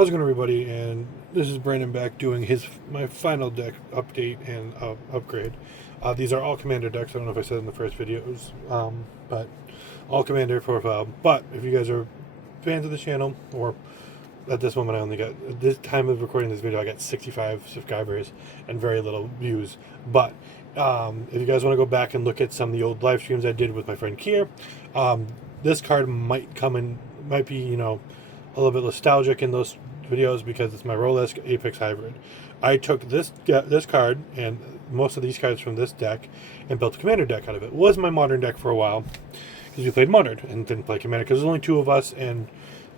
How's it going, everybody? And this is Brandon back doing my final deck update and upgrade. These are all commander decks. I don't know if I said in the first videos, but all commander profile. But if you guys are fans of the channel, or at this moment I only got, at this time of recording this video, I got 65 subscribers and very little views. But if you guys want to go back and look at some of the old live streams I did with my friend Kier, this card might be, a little bit nostalgic in those videos because it's my roalesk Apex Hybrid. I took this card and most of these cards from this deck and built a commander deck out of it. It was my modern deck for a while because we played modern and didn't play commander because there's only two of us, and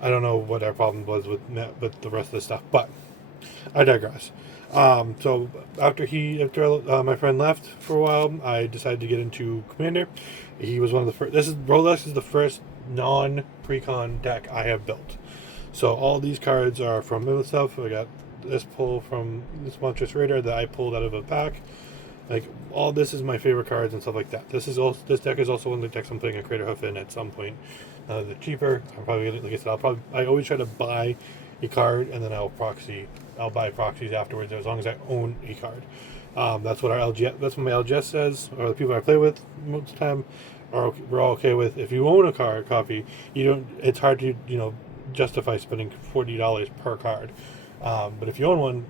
I don't know what our problem was with the rest of the stuff, but I digress. So after my friend left for a while, I decided to get into commander. He was one of the first. Rolesk is the first non-precon deck I have built. So all these cards are from Middle stuff. I got this pull from this Monstrous Raider that I pulled out of a pack. Like, all this is my favorite cards and stuff like that. This deck is also one of the decks I'm putting a Crater Hoof in at some point. They're cheaper. I'm probably gonna, like I said, I always try to buy a card and then I'll buy proxies afterwards as long as I own a card. That's what my LGS says, or the people I play with most of the time we're all okay with. If you own a copy, it's hard to justify spending $40 per card. But if you own one,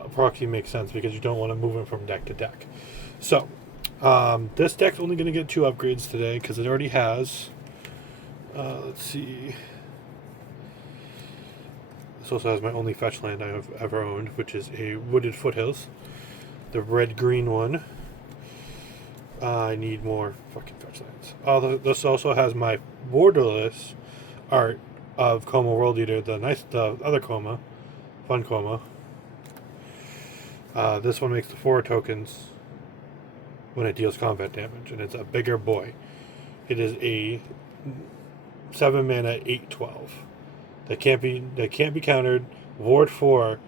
a proxy makes sense because you don't want to move it from deck to deck. So this deck's only going to get 2 upgrades today because it already has. Let's see. This also has my only fetch land I have ever owned, which is a Wooded Foothills, the red-green one. I need more fucking fetch lands. This also has my borderless art of Coma World Eater, the other Coma, Fun Coma. This one makes the 4 tokens when it deals combat damage, and it's a bigger boy. It is a 7 mana 8/12 that can't be countered, ward 4,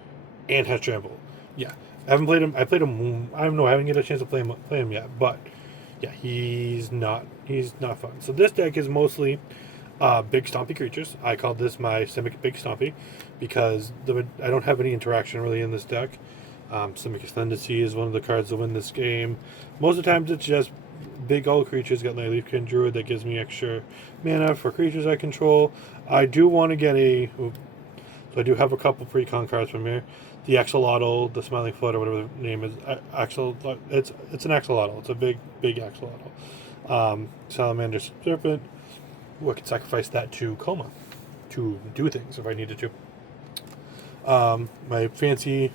and has trample. Yeah, I haven't played him. I haven't get a chance to play him yet, but yeah, he's not fun. So this deck is mostly big stompy creatures. I call this my Simic Big Stompy because I don't have any interaction really in this deck. Simic Ascendancy is one of the cards to win this game. Most of the times it's just big old creatures. Got my Leafkin Druid that gives me extra mana for creatures I control. I do want to get so I do have a couple pre-con cards from here. The Axolotl, the Smiling Foot, or whatever the name is. It's an Axolotl. It's a big Axolotl. Salamander Serpent. Ooh, I could sacrifice that to Coma to do things if I needed to. My fancy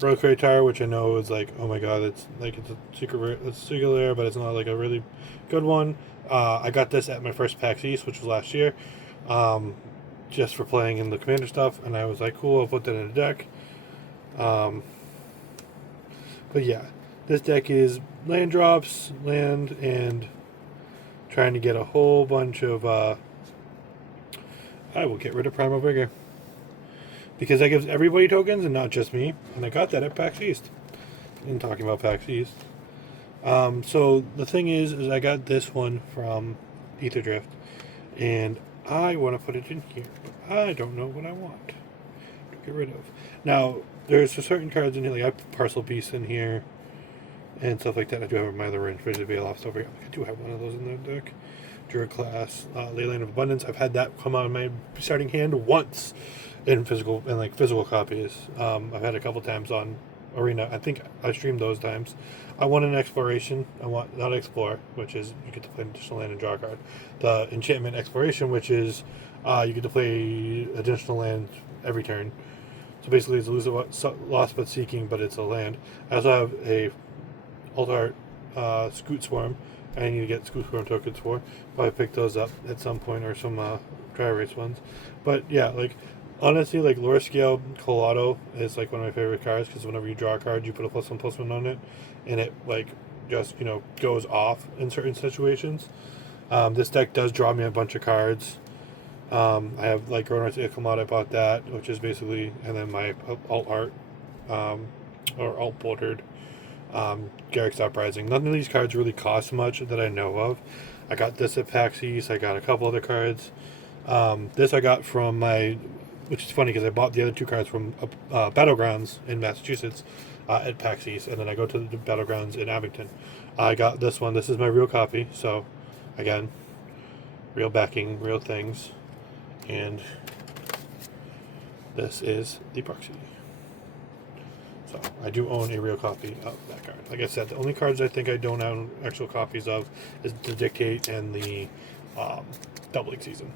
Reliquary Tower, which I know is like, oh my god, it's a secret rare, but it's not like a really good one. I got this at my first PAX East, which was last year, just for playing in the commander stuff, and I was like, cool, I'll put that in a deck. But yeah, this deck is land drops, and trying to get a whole bunch of I will get rid of Primal Vigor because that gives everybody tokens and not just me, and I got that at PAX East. In talking about PAX East, so the thing is I got this one from Ether Drift, and I want to put it in here, but I don't know what I want to get rid of. Now there's certain cards in here, like I put Parcel Beast in here and stuff like that. I do have my other range for the lost over here. I do have one of those in the deck. Druid class, Leyline of Abundance. I've had that come out of my starting hand once in physical copies. I've had a couple times on Arena. I think I streamed those times. I want an Exploration. I want not Explore, which is you get to play an additional land and draw a card. The Enchantment Exploration, which is you get to play additional land every turn. So basically, it's Lost but Seeking, but it's a land. I also have a Alt Art Scoot Swarm. I need to get Scoot Swarm tokens for. Probably pick those up at some point, or some dry erase ones. But yeah, like honestly, like Lore Scale Colado is like one of my favorite cards because whenever you draw a card, you put a +1/+1 on it, and it like just goes off in certain situations. This deck does draw me a bunch of cards. I have like Gronor's Ikamata, I bought that, which is basically, and then my Alt Art or Alt Boltered Garrick's Uprising. None of these cards really cost much that I know of. I got this at PAX East. I got a couple other cards. This I got from my which is funny because I bought the other 2 cards from Battlegrounds in Massachusetts at PAX East, and then I go to the Battlegrounds in Abington. I got this one. This is my real copy, so again, real backing, real things, and this is the proxy. So I do own a real copy of that card. Like I said, the only cards I think I don't own actual copies of is the Dictate and the Doubling Season,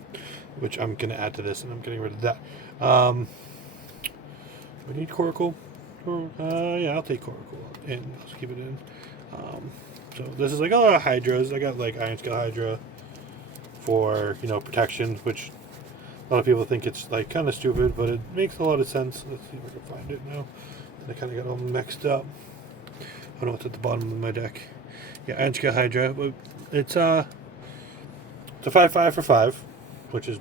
which I'm going to add to this, and I'm getting rid of that. We need Coracle. Yeah, I'll take Coracle, and let's keep it in. So this is like a lot of Hydras. I got like Iron Scale Hydra for, protection, which a lot of people think it's like kind of stupid, but it makes a lot of sense. Let's see if I can find it now. I kind of got all mixed up. I don't know what's at the bottom of my deck. Yeah, Iron Scale Hydra. It's a 5/5 for 5, which is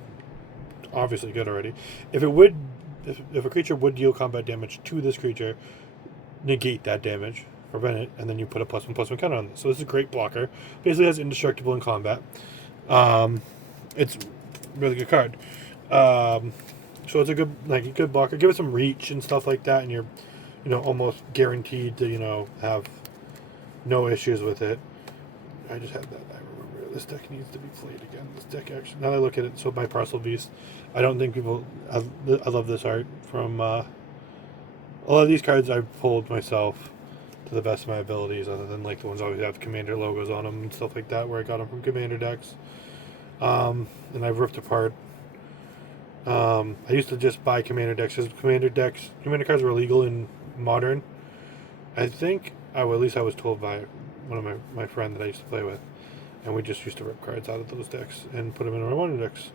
obviously good already. If a creature would deal combat damage to this creature, negate that damage, prevent it, and then you put a +1/+1 counter on this. So this is a great blocker. Basically, has indestructible in combat. It's a really good card. So it's a good blocker. Give it some reach and stuff like that, and you're, almost guaranteed to, have no issues with it. I just had that. I remember this deck needs to be played again. This deck actually. Now that I look at it, so my Parcel Beast. I don't think people. I love this art from. A lot of these cards I've pulled myself to the best of my abilities, other than like the ones that always have Commander logos on them and stuff like that, where I got them from Commander decks. And I've ripped apart. I used to just buy Commander decks because Commander cards were illegal in Modern. I think, at least I was told by one of my friend that I used to play with, and we just used to rip cards out of those decks and put them in our Modern decks.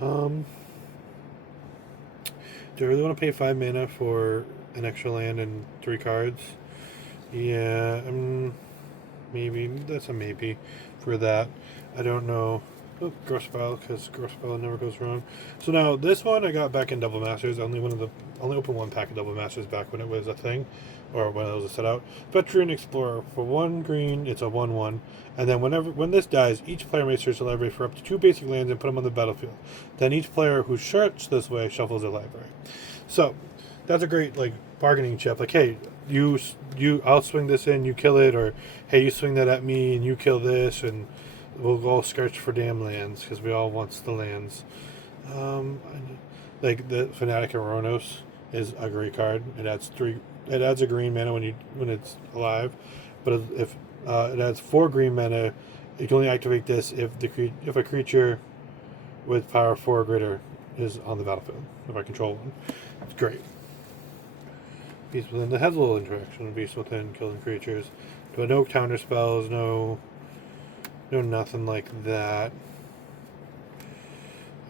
Do I really want to pay 5 mana for an extra land and 3 cards? Yeah, maybe. That's a maybe for that. I don't know. Oh, Gross Spell, because Gross Spell never goes wrong. So now, this one I got back in Double Masters. Only opened 1 pack of Double Masters back when it was a thing, or when it was a set out. Veteran Explorer. For 1 green, it's a 1/1. And then when this dies, each player may search the library for up to 2 basic lands and put them on the battlefield. Then each player who searches this way shuffles their library. So, that's a great, bargaining chip. Like, hey, I'll swing this in, you kill it, or hey, you swing that at me and you kill this, and we'll go search for damn lands because we all wants the lands. Like the Fanatic of Ronos is a great card. It adds a green mana when it's alive, but if it adds 4 green mana, you can only activate this if a creature with power 4 or greater is on the battlefield. If I control one, it's great. Beast Within, it has a little interaction with Beast Within, killing creatures, but no counter spells, no nothing like that.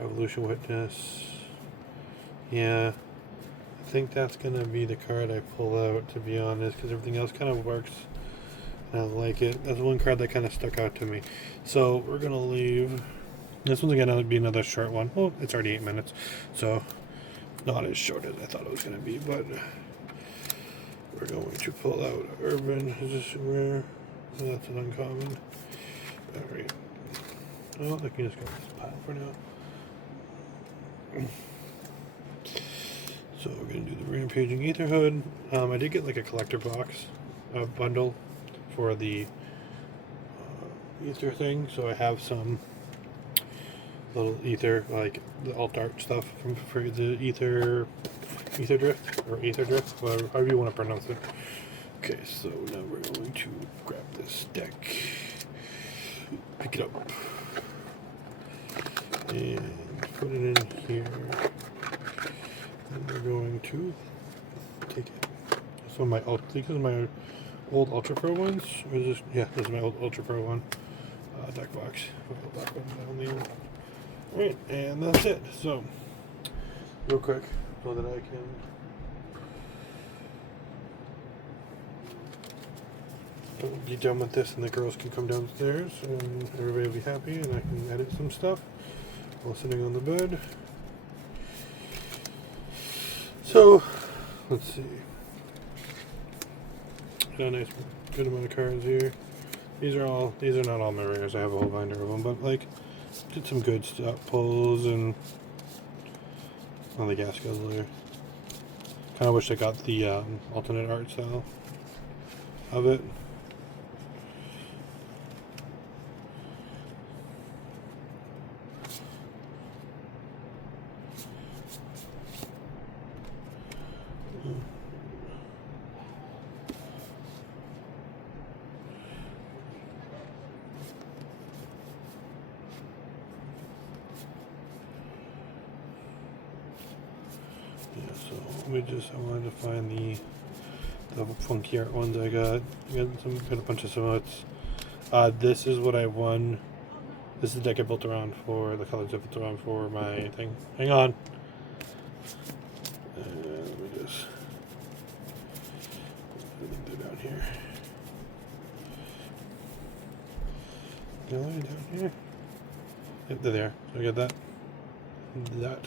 Evolution Witness. Yeah, I think that's gonna be the card I pull out, to be honest, because everything else kind of works. And I like it. That's one card that kind of stuck out to me. So we're gonna leave. This one's gonna be another short one. Well, it's already 8 minutes, so not as short as I thought it was gonna be. But we're going to pull out Urban. Is this rare? Oh, that's an uncommon. Alright. Well, I can just go with this pile for now. So we're going to do the Rampaging Aetherhood. I did get a collector box, a bundle for the Ether thing, so I have some little Ether, like the alt art stuff for the Ether Drift, or Aether Drift, however you want to pronounce it. Okay, so now we're going to grab this deck. Pick it up and put it in here, and we're going to take it. So these are my old Ultra Pro ones. Or is this? Yeah, this is my old Ultra Pro one deck box. Alright, and that's it. So, real quick, so that I can be done with this and the girls can come downstairs and everybody will be happy and I can edit some stuff while sitting on the bed. So, let's see. Got a nice good amount of cards here. These are not all my rares. I have a whole binder of them, but did some good stuff, pulls and on the gas guzzler. Kind of wish I got the alternate art style of it. Yeah, so I wanted to find the funky art ones I got. Got a bunch of silhouettes. This is what I won. This is the deck I built around for, the colors I built around for my thing. Hang on. Let me just, I think they're down here. No, they're down here. Yep, they're there. So I got that, and that.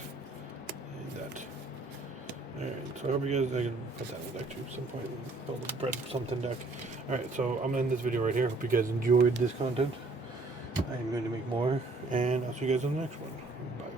Alright, so I hope you guys, I can put that in the deck too at some point and build a bread something deck. Alright, so I'm going to end this video right here. Hope you guys enjoyed this content. I am going to make more, and I'll see you guys on the next one. Bye.